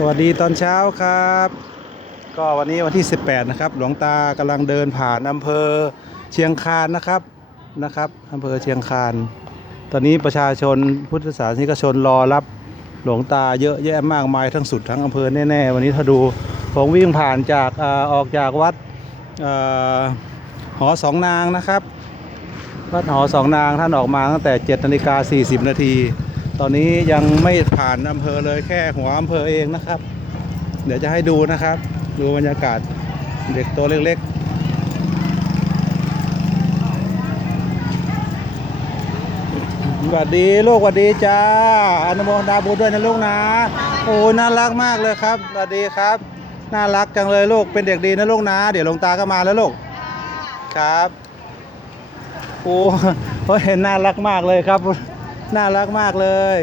สวัสดีตอนเช้าครับ ก็วันนี้วันที่ 18 นะครับ หลวงตากำลังเดินผ่านอำเภอเชียงคานนะครับนะครับอำเภอเชียงคาน ตอนนี้ประชาชนพุทธศาสนิกชนรอรับหลวงตาเยอะแยะมากมายทั้งสุดทั้งอำเภอแน่ๆ วันนี้ถ้าดูผมวิ่งผ่านจากอออกจากวัดอาหอสองนางนะครับ วัดหอสองนางท่านออกมาตั้งแต่7นาฬิกา40นาที ตอนนี้ยังไม่ผ่านอำเภอเลยแค่หัวอำเภอเองนะครับ เดี๋ยวจะให้ดูนะครับ ดูบรรยากาศเด็กตัวเล็กๆสวัสดีลูกสวัสดีจ้าอนุโมทนาบุญด้วยนะลูกนะโอ้น่ารักมากเลยครับสวัสดีครับ น่ารักจังเลยลูกเป็นเด็กดีนะลูกนะ เดี๋ยวลงตาก็มาแล้วลูกครับโอ้เห็นน่ารักมากเลยครับ น่ารักมากเลย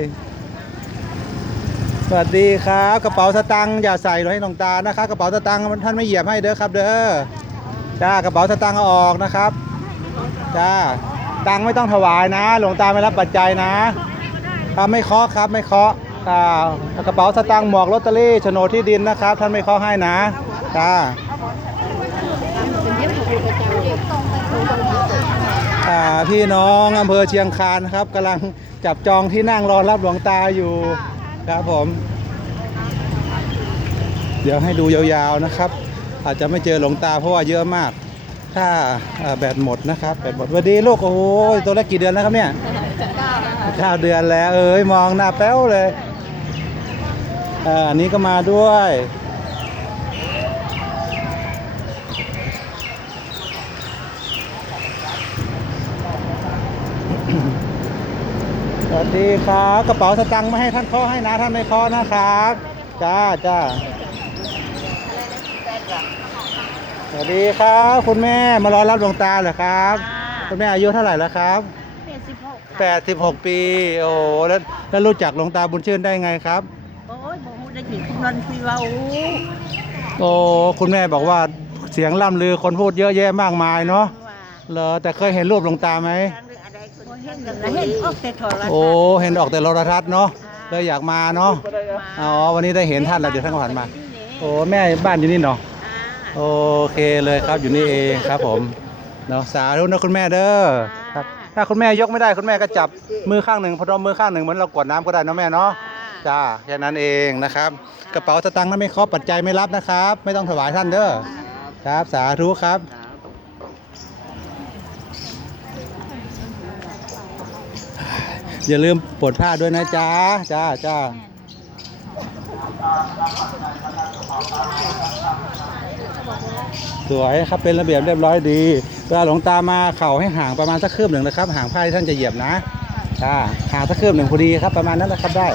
สวัสดีครับ กระเป๋าสตังค์อย่าใส่ไว้ให้หลวงตานะครับ กระเป๋าสตังค์ท่านไม่เหยียบให้เด้อครับ เด้อจ้ากระเป๋าสตังค์เอาออกนะครับจ้าตังค์ไม่ต้องถวายนะ หลวงตาไม่รับปัจจัยนะครับไม่เคาะครับไม่เคาะอ่ากระเป๋าสตังค์หมวกลอตเตอรี่โฉนดที่ดินนะครับ ท่านไม่เคาะให้นะจ้าอ่าพี่น้องอำเภอเชียงคานครับกำลัง จับจองที่นั่งรอรับหลวงตาอยู่ครับผม เดี๋ยวให้ดูยาวๆนะครับ อาจจะไม่เจอหลวงตาเพราะว่าเยอะมาก ถ้าอ่าแบตหมดนะครับแบตหมดสวัสดีลูกโอ้โหตัวแรกกี่เดือนแล้วครับเนี่ยเก้าเดือนแล้วเอ้ยมองหน้าแป้วเลยอ่าอันนี้ก็มาด้วย วัสดีครับ กระเป๋าสตังค์ไม่ให้ท่านเคาะให้นะท่านไม่เคาะนะครับจ้าจ้าสวัสดีครับ คุณแม่มารอรับหลวงตาเหรอครับ คุณแม่อายุเท่าไหร่แล้วครับเป็นสิบหก86 ปี โอ้โหแล้วแล้วรู้จักหลวงตาบุญชื่นได้ไงครับ โอ้ยบอกได้กี่คนวันคุยว่าโอ้โอ้คุณแม่บอกว่าเสียงล่ำลือคนพูดเยอะแยะมากมายเนาะว่าเหรอแต่เคยเห็นรูปหลวงตาไหม อะไรคนเห็นแล้วเห็นออกแต่โทรทัศน์โอ้เห็นออกแต่โทรทัศน์เนาะเลยอยากมาเนาะอ๋อวันนี้ได้เห็นท่านแล้วเดี๋ยวท่านก็ผ่านมา โอ้แม่บ้านอยู่นี่เนาะโอเคเลยครับอยู่นี่เองครับผมเนาะสาธุนะคุณแม่เด้อครับถ้าคุณแม่ยกไม่ได้คุณแม่ก็จับมือข้างหนึ่งพนมมือข้างหนึ่งเหมือนเรากวดน้ำก็ได้เนาะแม่เนาะจ้าแค่นั้นเองนะครับ กระเป๋าสตางค์นั้นไม่ครอบปัจจัยไม่รับนะครับ ไม่ต้องถวายท่านเด้อครับสาธุครับ อย่าลืมปลดผ้าด้วยนะจ๊ะจ้าจ้าสวยครับเป็นระเบียบเรียบร้อยดีเวลาหลวงตามาเข่าให้ห่างประมาณสักคืบหนึ่งนะครับ ห่างผ้าที่ท่านจะเหยียบนะจ้าห่างสักคืบหนึ่งพอดีครับ ประมาณนั้นแหละครับได้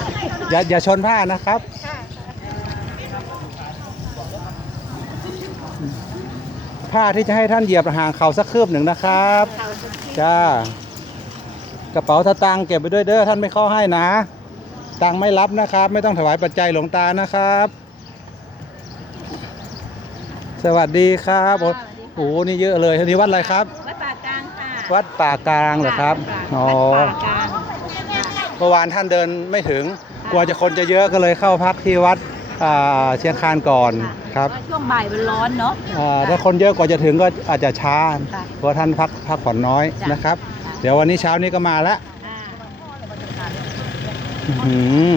อย่าอย่าชนผ้านะครับผ้าที่จะให้ท่านเหยียบห่างเข่าสักคืบหนึ่งนะครับ จ้า กระเป๋าสตางค์เก็บไปด้วยเด้อท่านไม่เข้อให้นะ ตังค์ไม่รับนะครับ ไม่ต้องถวายปัจจัยหลวงตานะครับ สวัสดีครับโอ้โหนี่เยอะเลยทีนี้วัดอะไรครับ วัดป่ากลางค่ะวัดป่ากลางเหรอครับอ๋อวัดป่ากลางเมื่อวานท่านเดินไม่ถึง กลัวจะคนจะเยอะก็เลยเข้าพักที่วัดอ่าเชียงคานก่อนครับว่าช่วงบ่ายมันร้อนเนาะอ่าถ้าคนเยอะกว่าจะถึงก็อาจจะช้าค่ะเพราะท่านพักพักผ่อนน้อยจ้ะนะครับค่ะ เดี๋ยววันนี้เช้านี้ก็มาแล้วอื้อหือ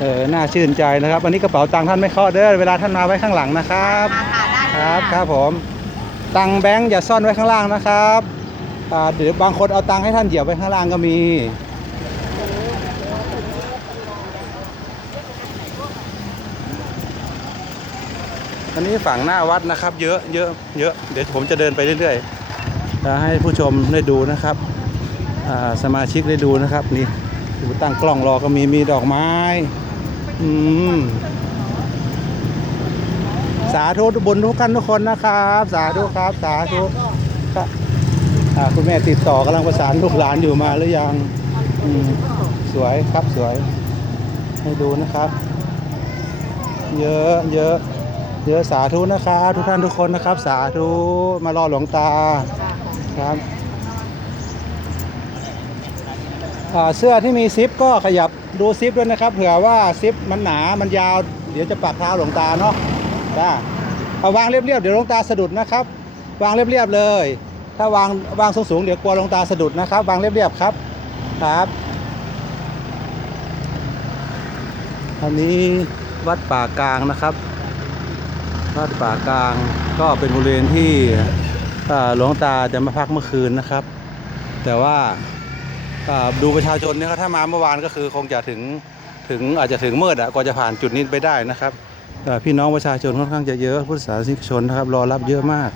เออน่าชื่นใจนะครับวันนี้กระเป๋าตังค์ท่านไม่เคาะเด้อเวลาท่านมาไว้ข้างหลังนะครับค่ะได้ครับครับผม ตังค์แบงค์อย่าซ่อนไว้ข้างล่างนะครับอ่าเดี๋ยวบางคนเอาตังค์ให้ท่านเหยียบไว้ข้างล่างก็มีอันนี้ฝั่งหน้าวัดนะครับ เยอะเยอะเยอะเดี๋ยวผมจะเดินไปเรื่อยๆแล้วให้ผู้ชมได้ดูนะครับอ่า สมาชิกได้ดูนะครับ นี่ดูตั้งกล้องรอก็มีมีดอกไม้อืมสาธุบุญทุกท่านทุกคนนะครับ สาธุครับ สาธุครับคุณแม่ติดต่อกำลังประสานลูกหลานอยู่มาหรือยังสวยครับสวย ให้ดูนะครับ เยอะเยอะเยอะสาธุนะครับ ทุกท่านทุกคนนะครับ สาธุมารอหลวงตาครับอ่า เสื้อที่มีซิปก็ขยับดูซิปด้วยนะครับ เผื่อว่าซิปมันหนา มันยาว เดี๋ยวจะปักเท้าหลวงตาเนาะจ้าเอาวางเรียบๆ เดี๋ยวหลวงตาสะดุดนะครับ วางเรียบๆเลย ถ้าวางวางสูงๆ เดี๋ยวกลัวหลวงตาสะดุดนะครับ วางเรียบๆครับ ครับอันนี้วัดป่ากลางนะครับ วัดป่ากลางก็เป็นบริเวณที่หลวงตาจะมาพักเมื่อคืนนะครับ แต่ว่า ดูประชาชนเนี่ยครับถ้ามาเมื่อวานก็คือคงจะถึงถึงอาจจะถึงมืดอะกว่าจะผ่านจุดนี้ไปได้นะครับพี่น้องประชาชนค่อนข้างจะเยอะพุทธศาสนิกชนนะครับรอรับเยอะมาก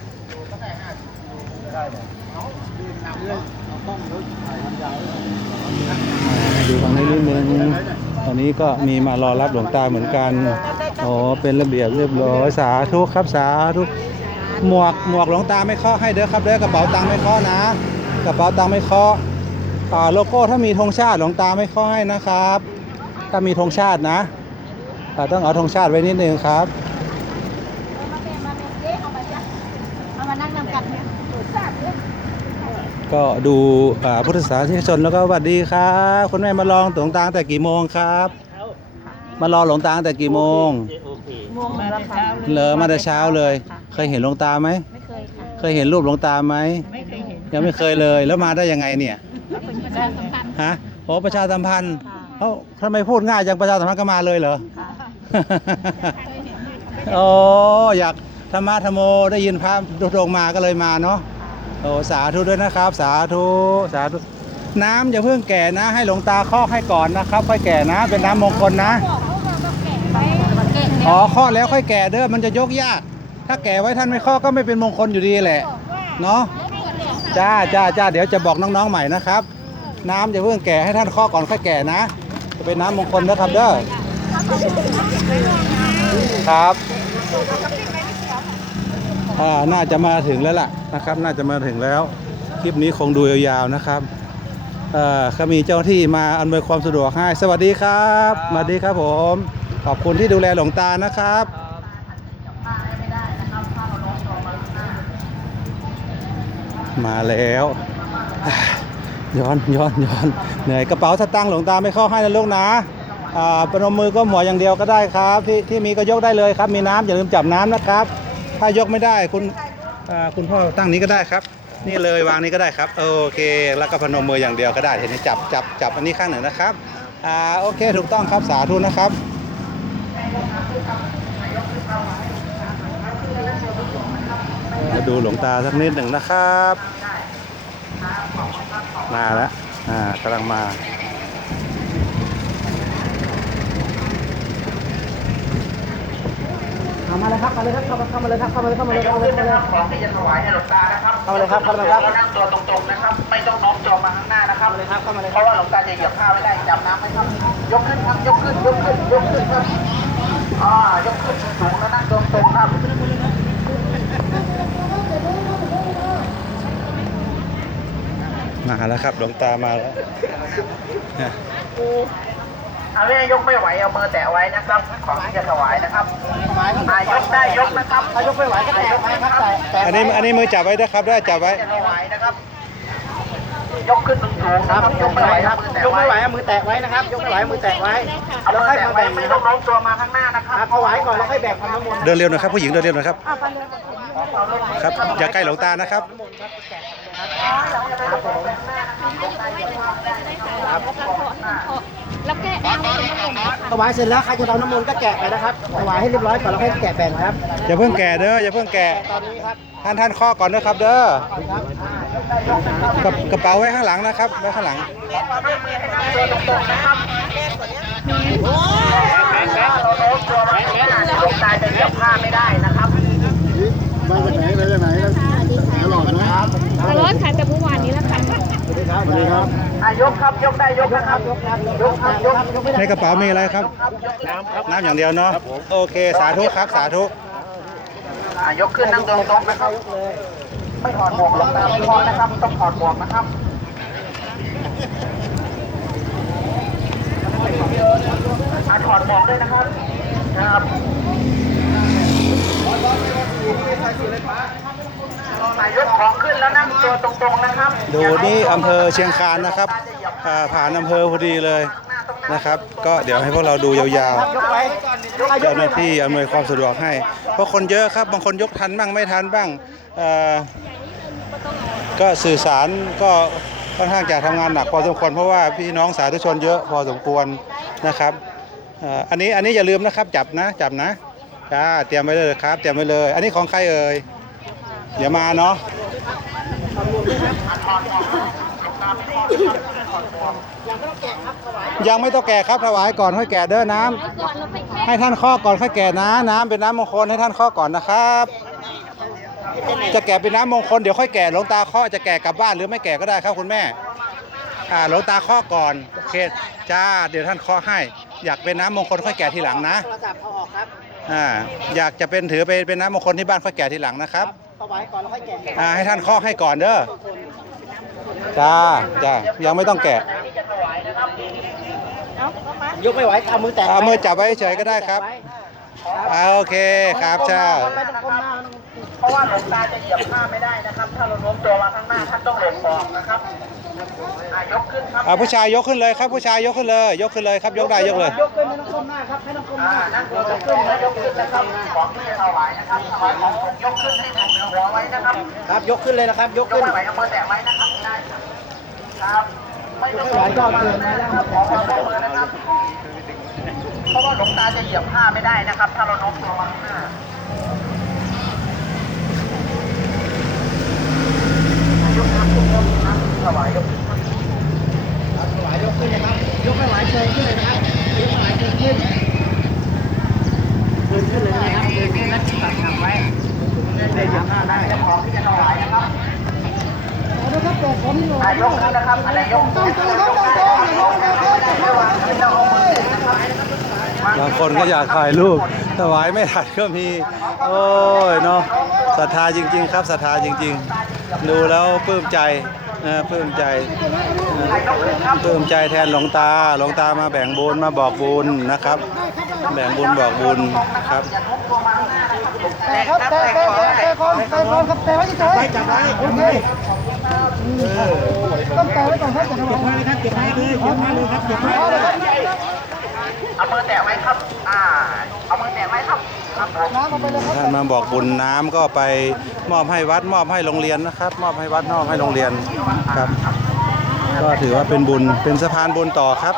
ดูฝั่งนี้นิดนึงตอนนี้ก็มีมารอรับหลวงตาเหมือนกันอ๋อเป็นระเบียบเรียบร้อยสาธุครับสาธุหมวกหมวกหลวงตาไม่เคาะให้เด้อครับเด้อกระเป๋าตังค์ไม่เคาะนะ กระเป๋าตังค์ไม่เคาะอ่า โลโก้ถ้ามีธงชาติหลวงตาไม่คาะให้นะครับ ถ้ามีธงชาตินะต้องเอาธงชาติไว้นิดนึงครับก็ดูอ่าพุทธศาสนิกชนแล้วก็สวัสดีครับคุณแม่มาลองหลวงตาแต่กี่โมงครับ มารอหลวงตาแต่กี่โมงม่วงแล้วค่ะเลอมาแต่เช้าเลย เคยเห็นหลวงตาไหมไม่เคยเคยเห็นรูปหลวงตาไหมไม่เคยเห็นยังไม่เคยเลยแล้วมาได้ยังไงเนี่ย ป็นประชาสัมพันธ์ฮะโอ้ประชาสัมพันธ์ค่ะเอ้าทำไมพูดง่ายจังประชาสัมพันธ์ก็มาเลยเหรอค่ะโอ้อยากธรรมะธรรมโมได้ยินพระดุดงมาก็เลยมาเนาะโอ้สาธุด้วยนะครับ สาธุสาธุน้ำอย่าเพิ่งแก่นะ ให้หลวงตาครอบให้ก่อนนะครับค่อยแก่นะ เป็นน้ำมงคลนะบอกเขาว่าก็แก่ไปแก่อ๋อข้อแล้วค่อยแก่เด้อมันจะยกยาก ถ้าแก่ไว้ท่านไม่ข้อก็ไม่เป็นมงคลอยู่ดีแหละ เนาะจ้าจ้าจ้าเดี๋ยวจะบอกน้องๆใหม่นะครับ น้ำอย่าเพิ่งแก่ให้ท่านข้อก่อนค่อยแก่นะ จะเป็นน้ำมงคลนะครับเด้อครับอ่าน่าจะมาถึงแล้วล่ะนะครับ น่าจะมาถึงแล้วคลิปนี้คงดูยาวๆนะครับเอ่อก็มีเจ้าหน้าที่มาอำนวยความสะดวกให้สวัสดีครับสวัสดีครับผม ขอบคุณที่ดูแลหลวงตานะครับมาแล้วอะ ย้อนย้อนย้อนเหนื่อยกระเป๋าสตางค์หลวงตาไม่เข้าให้นะลูกนะปนมมือก็หมวอย่างเดียวก็ได้ครับ ที่ที่มีก็ยกได้เลยครับ มีน้ำอย่าลืมจับน้ำนะครับ ถ้ายกไม่ได้คุณคุณพ่อตั้งนี้ก็ได้ครับ นี่เลยวางนี้ก็ได้ครับ โอเค แล้วก็พนมมืออย่างเดียวก็ได้เห็นไหมจับจับจับอันนี้ข้างหนึ่งนะครับอ่าโอเค ถูกต้องครับสาธุนะครับมาดูหลวงตาสักนิดหนึ่งนะครับ มาแล้ว อ่ากำลังมาเข้ามาเลยครับมาเลยครับ เข้ามาเข้ามาเลยครับ เข้ามาเลยเข้ามาเลยเข้ามาเลยเข้ามาเลยของที่จะถวายให้หลวงตานะครับเข้ามาเลยครับเข้ามาเลยครับก็นั่งตัวตรงๆนะครับ ไม่ต้องโน้มจอมาข้างหน้านะครับเลยครับ เข้ามาเลยเพราะว่าหลวงตาจะเหยียบผ้าไม่ได้จับน้ำไหมครับ ยกขึ้นครับ ยกขึ้น ยกขึ้น ยกขึ้นครับ อ่า ยกขึ้นสูงแล้วนั่งตรงๆครับ มาแล้วครับหลวงตามาแล้วเอาเนี่ยยกไม่ไหวเอามือแตะไว้นะครับ ของที่จะถวายนะครับอ่ายกได้ยกนะครับถ้ายกไม่ไหวก็แตะไว้ครับแตะแตะอันนี้อันนี้มือจับไว้นะครับได้จับไว้จะถวายนะครับ ยกขึ้นสูงๆครันะบครับยยกกไม่ไม่ไหไหววคครัรับบยกไม่ไหวเอามือแตะไว้นะครับ ยกไม่ไหวเอามือแตะไว้เอาแล้วมือค่อยแตะมาไว้แบ่งไม่นะคต้รัอบงโน้มตัวมาข้างหน้านะครับอะถวายก่อนแล้วค่อยแบ่งความน้ำมนต์เดินเร็วหน่อยครับผู้หญิงเดินเร็วหน่อยครับ ครับอย่าใกล้หลวงตานะครับ แล้วแกเอาตรงนี้ถวายเสร็จแล้วใครจะเอาน้ำมนต์ก็แกะไปนะครับถวายให้เรียบร้อยก่อนแล้วค่อยแกะแบ่งครับอย่าเพิ่งแก่เด้ออย่าเพิ่งแก่ตอนนี้ครับท่านท่านข้อก่อนนะครับ เด้อครับกระกระเป๋าไว้ข้างหลังนะครับไว้ข้างหลังเราโน้มตัวมาข้างหน้าหลวงตาจะเหยียบผ้าไม่ได้นะครับมาจากไหนมาจากไหนตลอดนะร้ อนค่ะแต่เมื่อวานนี้แล้วค่ะสวัสดีครับสวัสดีครับอะยกครับยกได้ยกนะครับยกครับยกครับยกครับยกไม่ได้ในกระเป๋ามีอะไรครับน้ำอย่างเดียวเนาะโอเคสาธุครับสาธุอะยกขึ้นนั่งตรงๆนะครับไม่ถอดหมวกหลวงตาไม่พอนะครับต้องถอดหมวกนะครับอะถอดหมวกด้วยนะครับครับอะยกของ ขึ้นแล้วนั่งตัวตรงๆนะครับดูนี่อำเภอเชียงคานนะครับอ่าผ่านอำเภอพอดีเลยนะครับ ก็เดี๋ยวให้พวกเราดูยาวยกไว้ๆเจ้าหน้าที่อำนวยความสะดวกให้ เพราะคนเยอะครับ บางคนยกทันบ้างไม่ทันบ้างเอ่อก็สื่อสารก็ค่อนข้างจะทำงานหนักพอสมควรเพราะว่าพี่น้องสาธุชนเยอะพอสมควรนะครับเอ่ออันนี้อันนี้อย่าลืมนะครับจับนะจับนะจ้าเตรียมไว้เลยครับ เตรียมไว้เลย อันนี้ของใครเอ่ยเดี๋ยวมาเนาะ ยังไม่ต้องแก่ครับถวายก่อนค่อยแก่เด้อน้ำก่อนเราไปแค่ให้ท่านข้อก่อนค่อยแก่นะ น้ำเป็นน้ำมงคลให้ท่านข้อก่อนนะครับ จะแก่เป็นน้ำมงคลเดี๋ยวค่อยแก่หลวงตาข้อจะแก่กลับบ้านหรือไม่แก่ก็ได้ครับคุณแม่อ่าหลวงตาข้อก่อนโอเคจ้าเดี๋ยวท่านข้อให้ อยากเป็นน้ำมงคลค่อยแก่ทีหลังนะโทรศัพท์เอาออกครับอ่าอยากจะเป็นถือไปเป็นน้ำมงคลที่บ้านค่อยแก่ทีหลังนะครับถวายก่อนแล้วค่อยแกะอ่าให้ท่านข้อให้ก่อนเด้อ จ้าจ้ายังไม่ต้องแกะยกไม่ไหวเอามือแตะเอามือจับไว้เฉยๆก็ได้ครับอ่าโอเคครับเจ้าไม่ต้องก้มหน้าเพราะว่าหลวงตาจะเหยียบผ้าไม่ได้นะครับ ถ้าเราโน้มตัวมาข้างหน้าท่านต้องหลบออกนะครับอะยกขึ้นครับอ่าผู้ชายยกขึ้นเลยครับผู้ชายยกขึ้นเลย ยกขึ้นเลยครับยกได้ยกเลยยกขึ้นไม่ต้องก้มหน้าครับไม่ต้องก้มหอ่าน้านั่งยกขึ้นนะยกขึ้นนะครับของที่จะถวายนะครับถวายของยกขึ้นให้ถึงเหนือหัวไว้นะครับครับยกขึ้นเลยนะครับ ยกยกขึ้นไม่ไหวเอามือแตะไว้นะครับ ได้ครับไม่ต้องไม่ไหวก็เอาเกินนะครับขอความร่วมมือนะครับเพราะว่าหลวงตาจะเหยียบผ้าไม่ได้นะครับ ถ้าเราโน้มตัวมาข้างหน้า ยกน้ำขึ้นครับน้ำถวายยกขึ้นครับ ถวายยกขึ้นนะครับ ยกไม่ไหวเชิญขึ้นเลยนะครับ ยกไม่ไหวเชิญขึ้นเชิญขึ้นเลยนะครับเชิญขึ้นแล้วตัดถังไว้ได้เหยียบผ้าได้ เจ้าของที่จะถวายนะครับ เอาละครับบอกผมหน่อย อะยกขึ้นนะครับอะไรยกขึ้นนะครับยกขึ้นนะครับระหว่างที่เราเอามือนะครับ บาง คนก็อยากถ่ายรูปถวายไม่ทันก็มี โอ้ยเนาะศรัทธาจริง ๆ ครับศรัทธาจริง ๆ ดูแล้วปลื้มใจนะปลื้มใจปลื้มใจแทนหลวงตาหลวงตามาแบ่งบุญมาบอกบุญนะครับ แบ่งบุญบอกบุญครับแต่ครับแต่แต่แต่แต่ก่อนแต่ก่อนครับแต่ไว้เฉยๆจับไว้โอเคต้องแต่ไว้ก่อนครับเก็บไว้ครับเก็บไว้เลยเก็บไว้เลยครับเก็บไว้ เลยครับเอามือแตะไว้ครับ อ่า เอามือแตะไว้ครับครับผมน้ำเอาไปเลยครับท่านมาบอกบุญน้ำก็ไปมอบให้วัดมอบให้โรงเรียนนะครับ มอบให้วัดมอบให้โรงเรียนครับ ก็ถือว่าเป็นบุญเป็นสะพานบุญต่อครับ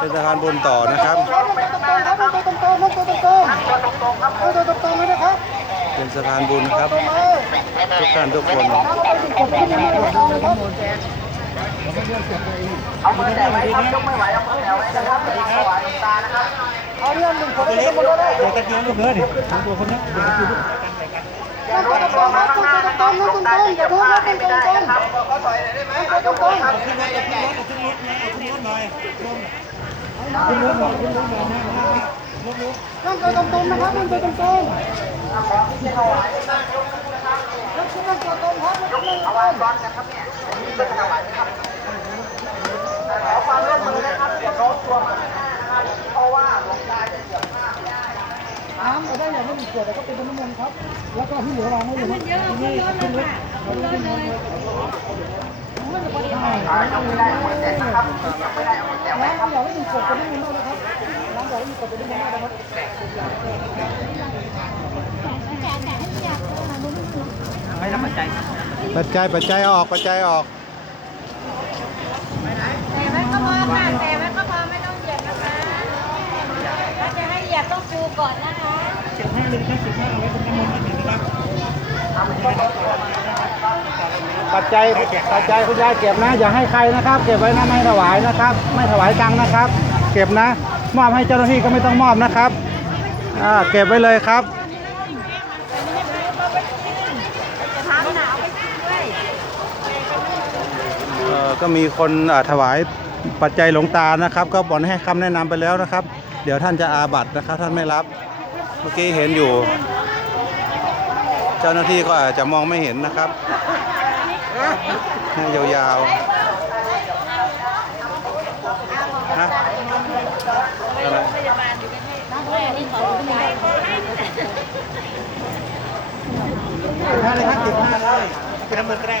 เป็นสะพานบุญต่อนะครับตรงๆครับตรงๆตรงๆตรงๆตรงๆตรงๆตรงๆครับตรงๆเลยนะครับเป็นสะพานบุญครับ ตรงเลยทุกท่านทุกคน เอา เอามือแตะไว้ครับยกไม่ไหวเอามือแตะไว้นะครับถวายหลวงตานะครับเอาเรื่องหนึ่งคนเลยคนเลยอย่าโน้มตัวมาข้างหน้านะครับหลวงตาจะเหยียบผ้าให้ไม่ได้นะครับอะยกมือครับนั่งไปตรงๆนะครับนั่งไปตรงๆนั่งไปตรงๆครับนั่งไปตรงครับเอาวางร้อนนะครับเนี่ยนี่เป็นถวายนครับ ความร่วมมือนะครับอย่าโน้มตัวมาข้างหน้านะครับเพราะว่าหลวงตาจะเหยียบผ้าไม่ได้นะครับน้ำเราได้อย่างไม่มีเกลือแต่ก็เป็นน้ำมันครับ แล้วก็ที่เหลือวางไว้เลยมันเยอะขึ้นรถเลยค่ะขึ้นรถเลยอ่ายกไม่ได้เอามือแตะนะครับยกไม่ได้เอามือแตะไว้น้ำอย่าไม่มีเกลือเป็นน้ำมันนะครับน้ำอย่าไม่มีเกลือเป็นน้ำมันนะครับปัจจัยปัจจัยออกปัจจัยออก แต่ไว้ก็พอ ค่ะแต่ไว้ก็พอไม่ต้องเหยียบนะคะถ้าจะให้เหยียบต้องปูก่อนนะคะปัจจัยปัจจัยคุณยายเก็บนะ อย่าให้ใครนะครับ เก็บไว้นะไม่ถวายนะครับ ไม่ถวายตังค์นะครับ เก็บนะ มอบให้เจ้าหน้าที่ก็ไม่ต้องมอบนะครับอ่าเก็บไว้เลยครับเอ่อก็มีคนถวาย ปัจจัยหลวงตานะครับ ก็บอกให้คำแนะนำไปแล้วนะครับ เดี๋ยวท่านจะอาบัตนะครับ ท่านไม่รับ เมื่อกี้เห็นอยู่ เจ้าหน้าที่ก็อาจจะมองไม่เห็นนะครับให้ยาวๆฮะอะไรผ้าเลยครับเก็บผ้าเลยเอาดีนะหลวงตารับแล้ว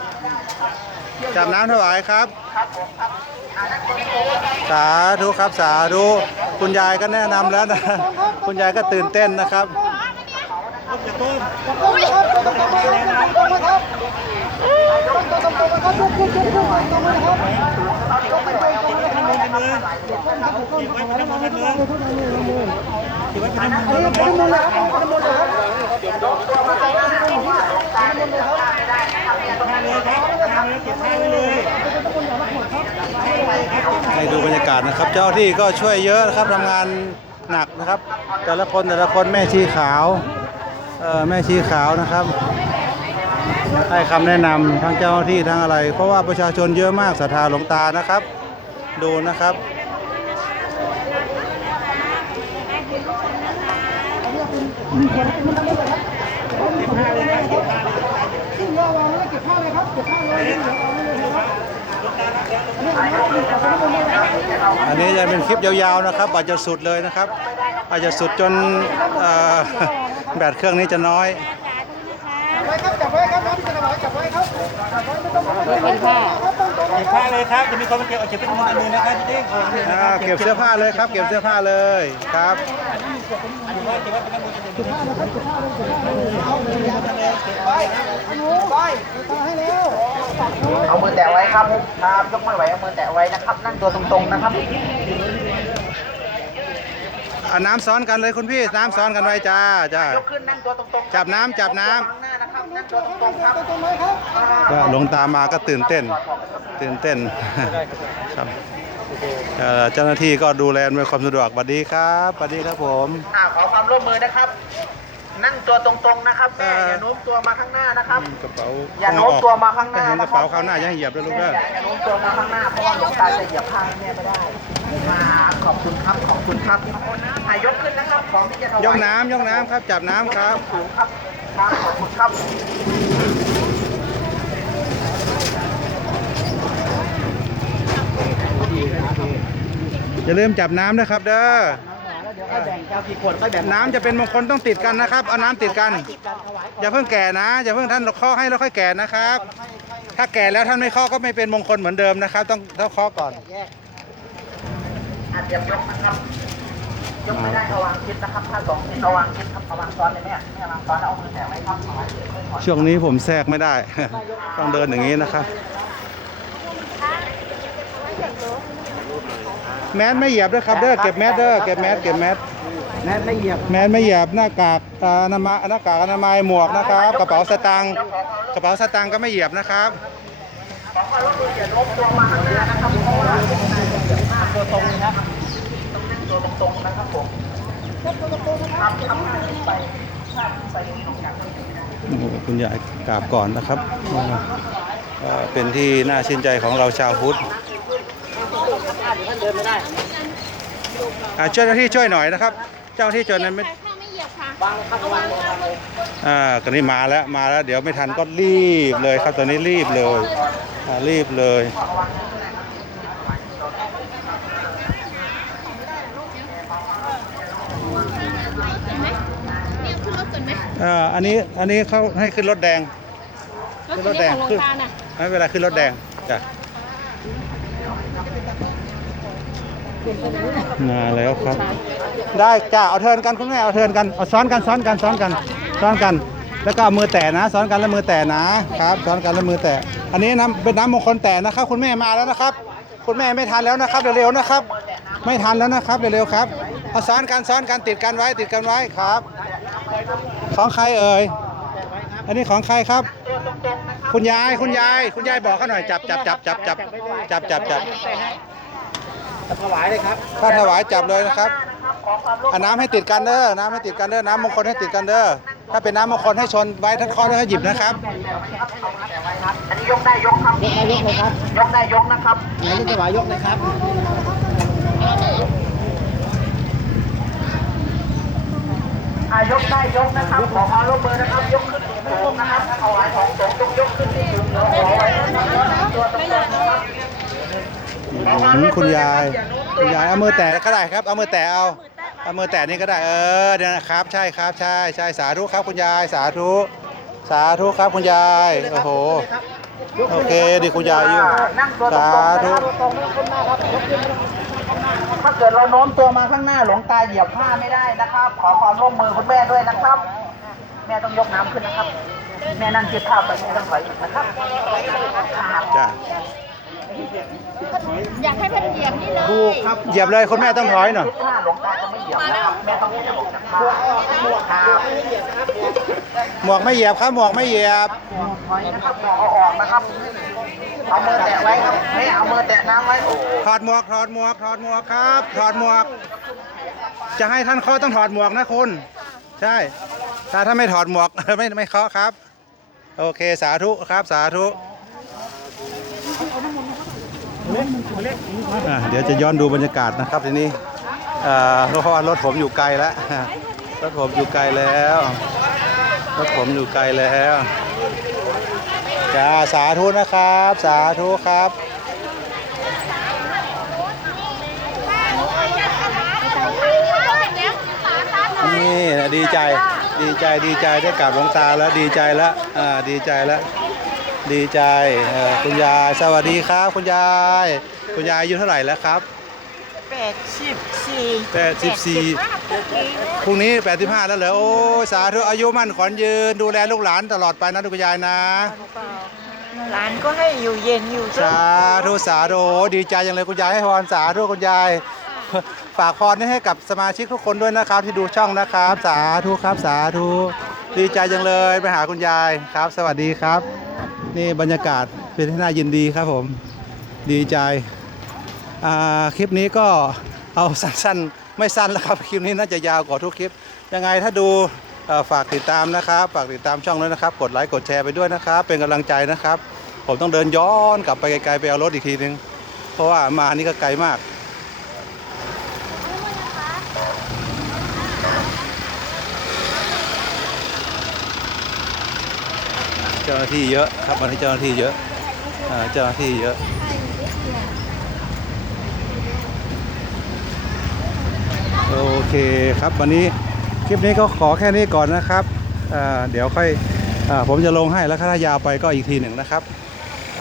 จับน้ำถวายครับ สาธุครับสาธุคุณยายก็แนะนำแล้วนะ คุณยายก็ตื่นเต้นนะครับ ให้ดูบรรยากาศนะครับ เจ้าที่ก็ช่วยเยอะนะครับทำงานหนักนะครับ แต่ละคนแต่ละคนแม่ชีขาวแม่ชีขาวนะครับให้คำแนะนำทั้งเจ้าหน้าที่ทั้งอะไร เพราะว่าประชาชนเยอะมากศรัทธาหลวงตานะครับ ดูนะครับ ขึ้นรอวางแล้วเก็บผ้าเลยครับเก็บผ้าเลยเดี๋ยวเอาไว้เลยนะครับ อันนี้จะเป็นคลิปยาวๆนะครับ อาจจะสุดเลยนะครับ อาจจะสุดจนเอ่อแบตเครื่องนี้จะน้อยไว้ครับจับไว้ครับน้ำจะถวายจับไว้ครับจับไว้ไม่ต้องไม่ต้องผ้าครับต้องตัวเก็บผ้าเลยครับจะมีคนมาเก็บเอาเก็บเป็นมือมือนะครับพี่เด้งของอ่าเก็บเสื้อผ้าเลยครับ เก็บเสื้อผ้าเลยครับให้แล้ว เอามือแตะไว้ครับครับยกไม่ไหวเอามือแตะไว้นะครับ นั่งตัวตรงๆนะครับเอาน้ำซ้อนกันเลยคุณพี่น้ำซ้อนกันไว้จ้าจ้ายกขึ้นนั่งตัวตรงๆจับน้ำจับน้ำข้างหน้านะครับนั่งตัวตรงๆครับตรงไหมครับก็หลวงตามาก็ตื่นเต้น ตื่นเต้น ครับเอ่อเจ้าหน้าที่ก็ดูแลอำนวยความสะดวกสวัสดีครับสวัสดีครับผม อ่าขอความร่วมมือนะครับ นั่งตัวตรงๆนะครับแม่อย่าโน้มตัวมาข้างหน้านะครับ กระเป๋าอย่าโน้มตัวมาข้างหน้าถ้าเห็นกระเป๋าข้างหน้าอย่าให้เหยียบด้วยลูกเด้ออย่าโน้มตัวมาข้างหน้าเพราะว่าหลวงตาจะเหยียบผ้าให้แม่ไม่ได้ มาขอบคุณครับขอบคุณครับอะยกขึ้นนะครับของที่จะถวายยกน้ำยกน้ำครับ จับน้ำครับสูงครับครับขอบคุณครับอย่าลืมจับน้ำนะครับเด้อเดี๋ยว ค่อยแบ่งเจ้ากี่ขวดค่อยแบ่งน้ำจะเป็นมงคลต้องติดกันนะครับ เอาน้ำติดกันอย่าเพิ่งแก่นะ อย่าเพิ่งท่านเคาะให้แล้วค่อยแก่นะครับถ้าแก่แล้วท่านไม่เคาะก็ไม่เป็นมงคลเหมือนเดิมนะครับ ต้องต้องเคาะก่อนอาจจะยกนะครับ ยกไม่ได้เอาวางคิดนะครับ ถ้าสองคิดเอาวางคิดครับเอาวางซ้อนเลยแม่แม่วางซ้อนแล้วเอามือแตะไว้ครับเอาไว้ค่อยๆช่วงนี้ผมแทรกไม่ได้ ต้องเดินอย่างนี้นะครับ แมสไม่เหยียบด้วยครับเด้อเก็บแมสเด้อเก็บแมสเก็บแมสแม่ไม่เหยียบแมสไม่เหยียบหน้ากากอานามัยหน้ากากอนามัยหมวกนะครับ กระเป๋าสตางค์กระเป๋าสตางค์ก็ไม่เหยียบนะครับขอความร่วมมือเขียนลบตัวมาข้างหน้านะครับเพราะว่าตัวตรงนะครับต้องนั่งตัวตรงๆนะครับผมครับทำงานขึ้นไปใส่ตรงนี้ลงกันคุณยายกราบก่อนนะครับเอ่อเป็นที่น่าชื่นใจของเราชาวพุทธ อ่าเจ้าหน้าที่ช่วยหน่อยนะครับ เจ้าหน้าที่ช่วยหน่อยไม่ข้าวไม่เหยียบค่ะอ่าตอนนี้มาแล้วมาแล้ว เดี๋ยวไม่ทันก็รีบเลยครับตอนนี้รีบเลยอ่ารีบเลยเนี่ยขึ้นรถก่อนไหมอ่าอันนี้อันนี้เขาให้ขึ้นรถแดง รถคันนี้ของหลวงตาน่ะ ไม่เป็นไรขึ้นรถแดงจ้ะ มาแล้วครับ ได้จ้าเอาเทินกันคุณแม่เอาเทินกันเอาซ้อนกันซ้อนกันซ้อนกันซ้อนกัน แล้วก็เอามือแตะนะซ้อนกันแล้วมือแตะนะครับซ้อนกันแล้วมือแตะอันนี้น้ำเป็นน้ำมงคลแตะนะครับ คุณแม่มาแล้วนะครับ คุณแม่ไม่ทันแล้วนะครับเร็วๆนะครับ ไม่ทันแล้วนะครับเร็วๆครับเอาซ้อนกันซ้อนกันติดกันไว้ติดกันไว้ครับ ของใครเอ่ยอันนี้ของใครครับ คุณยายคุณยาย คุณยายบอกเขาหน่อยจับจับจับจับจับจับจับจับ ถวายเลยครับถ้าถวายจับเลยนะครับเอาน้ำให้ติดกันเด้อ น้ำให้ติดกันเด้อ น้ำมงคลให้ติดกันเด้อ ถ้าเป็นน้ำมงคลให้ชนไว้ทั้งข้อแล้วให้หยิบนะครับ อันนี้ยกได้ยกครับ ยกได้ยกเลยครับ ยกได้ยกนะครับไหนจะถวายยกเลยครับอ่ายกได้ยกนะครับ ขอความร่วมมือนะครับ ยกขึ้นสูงๆนะครับถวายของสงฆ์ต้องยกขึ้นที่สูงๆขอไว้นะครับตัวตรงๆนะครับ อืมคุณยายคุณยายเอามือแตะก็ได้ครับเอามือแตะเอาเอามือแตะนี่ก็ได้เออเดี๋ยวนะครับ ใช่ครับใช่ใช่สาธุครับคุณยายสาธุสาธุครับคุณยายโอ้โหโอเคดีคุณยายอยู่นั่งตัวตรสางๆธุนะครับตรงๆขึ้นมาครับยกขึ้นถ้าเกิดเราโน้มตัวมาข้างหน้าหลวงตาเหยียบผ้าไม่ได้นะครับ ขอความร่วมมือคุณแม่ด้วยนะครับ แม่ต้องยกน้ำขึ้นนะครับ แม่นั่งคิดภาพไปแม่ต้องถอยอีกนะครับครับจ้า อยากให้เพิ่นเหยียบนี่เลยถูกครับเหยียบเลยคุณแม่ต้องถอยหน่อยคิดผ้าหลวงตาจะไม่เหยียบนะครับแม่ต้องเหยียบออกจากผ้าครับหมวกไม่เหยียบครับหมวกไม่เหยียบถอยนะครับเอาออกนะครับเอามือแตะไว้ครับไม่เอามือแตะน้ำไว้โอ้ถอดหมวกถอดหมวกถอดหมวกครับถอดหมวก จะให้ท่านเคาะต้องถอดหมวกนะคุณใช่ ถ้าถ้าไม่ถอดหมวกไม่ไม่เคาะครับ โอเคสาธุครับสาธุ อะเดี๋ยวจะย้อนดูบรรยากาศนะครับทีนี้อ่าเพราะว่ารถผมอยู่ไกลแล้วรถผมอยู่ไกลแล้วรถผมอยู่ไกลแล้วจ้าสาธุนะครับ สาธุครับนี่นะดีใจดีใจดีใจได้กลับหลวงตาแล้วดีใจแล้วอ่าดีใจแล้ว ดีใจเอ่อคุณยายสวัสดีครับ คุณยาย คุณยายอายุเท่าไหร่แล้วครับแปดสิบสี่84พรุ่งนี้85แล้วเหรอโอ้ยสาธุอายุมั่นขวัญยืนดูแลลูกหลานตลอดไปนะคุณยายนะหลานก็ให้อยู่เย็นอยู่สาธุสาธุโอ้ดีใจจังเลยคุณยายให้พรสาธุคุณยาย ฝากพรนี้ให้กับสมาชิกทุกคนด้วยนะครับ ที่ดูช่องนะครับ สาธุครับสาธุดีใจจังเลยไปหาคุณยายครับ สวัสดีครับ นี่บรรยากาศเป็นที่น่ายินดีครับผมดีใจคลิปนี้ก็เอาสั้นๆ ไม่สั้นแล้วครับ คลิปนี้น่าจะยาวกว่าทุกคลิป ยังไงถ้าดูฝากติดตามนะครับ ฝากติดตามช่องด้วยนะครับ กดไลค์กดแชร์ไปด้วยนะครับ เป็นกำลังใจนะครับ ผมต้องเดินย้อนกลับไปไกลๆไปเอารถอีกทีนึง เพราะว่ามานี่ก็ไกลมาก จ้าหน้าที่เยอะครับวันนี้เจ้าหน้าที่เยอะเจ้าหน้าที่เยอะโอเคครับวันนี้คลิปนี้ก็ขอแค่นี้ก่อนนะครับเดี๋ยวค่อยอผมจะลงให้แล้วถ้ายาวไปก็อีกทีหนึ่งนะครับ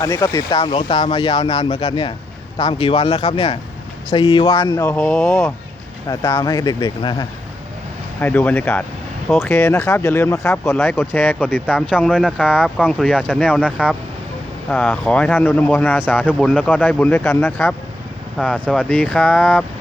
อันนี้ก็ติดตามหลวงตามายาวนานเหมือนกันเนี่ยตามกี่วันแล้วครับเนี่ยสี่วันโอ้โหตามให้เด็กๆนะฮะให้ดูบรรยากาศ โอเคนะครับ อย่าลืมนะครับ กดไลค์ กดแชร์ กดติดตามช่องด้วยนะครับกล้องสุริยาชาแนลนะครับอขอให้ท่านอนุโมทนาสาธุบุญแล้วก็ได้บุญด้วยกันนะครับ สวัสดีครับ